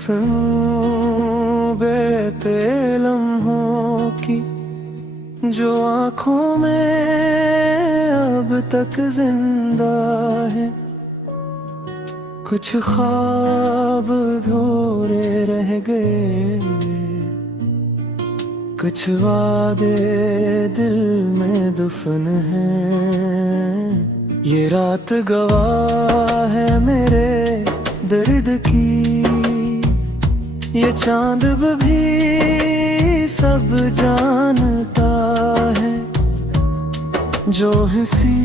सुनूं बेते लम्हों की जो आँखों में अब तक जिंदा है। कुछ ख्वाब अधूरे रह गए, कुछ वादे दिल में दफन हैं। ये रात गवाह है मेरे दर्द की, ये चांद भी सब जानता है। जो हंसी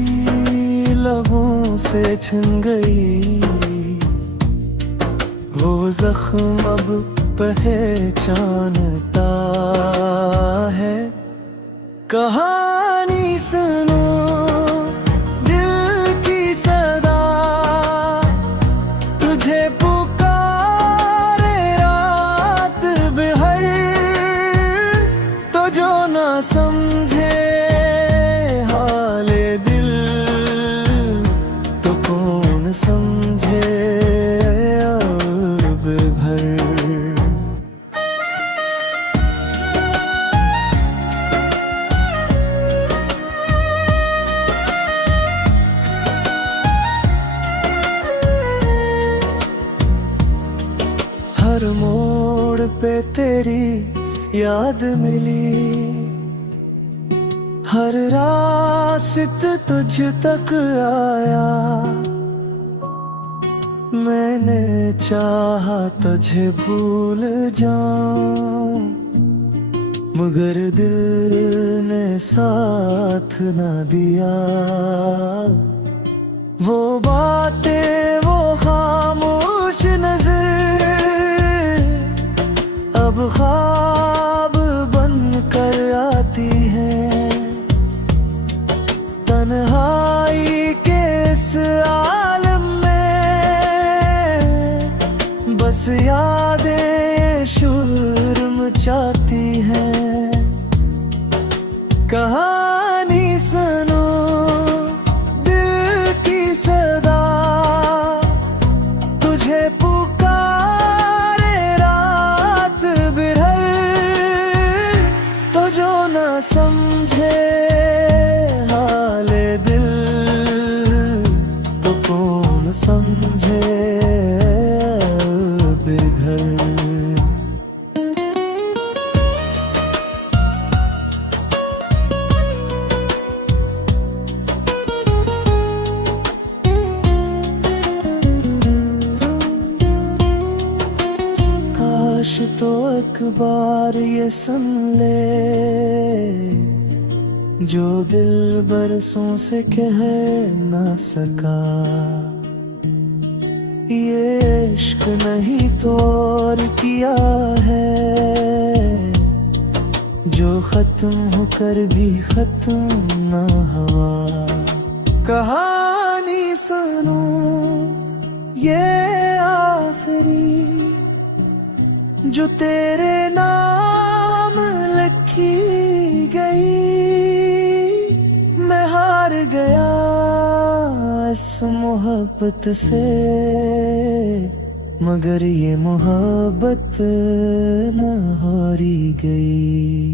लबों से छिन गई, वो जख्म अब पहचानता है। कहानी सुनो दिल की सदा, तुझे पुकारे रात बिहर। तो जो ना समझे हाले दिल, तो कौन समझे अब भर। हर मोड़ पे तेरी याद मिली, हर रास्त तुझ तक आया। मैंने चाहा तुझे भूल जाऊं, मगर दिल ने साथ ना दिया। वो बातें वो खामोश नजर अब ख्वाब बन कर आती है। तन्हाई के इस आलम में बस यादें शोर मचाती हैं। कहानी सुनो दिल की सदा, तुझे पुकारे रात बिहर। तो जो ना समझे हाले दिल, तो कौन समझे बेघर। काश तो अखबार ये सुन ले, जो दिल बरसों से कह ना सका। ये इश्क नहीं तो और किया है, जो खत्म होकर भी खत्म ना हुआ। कहानी सुनो ये आखिरी, जो तेरे नाम लिखी गई। मैं हार गया इस मोहब्बत से, मगर ये मोहब्बत न हारी गई।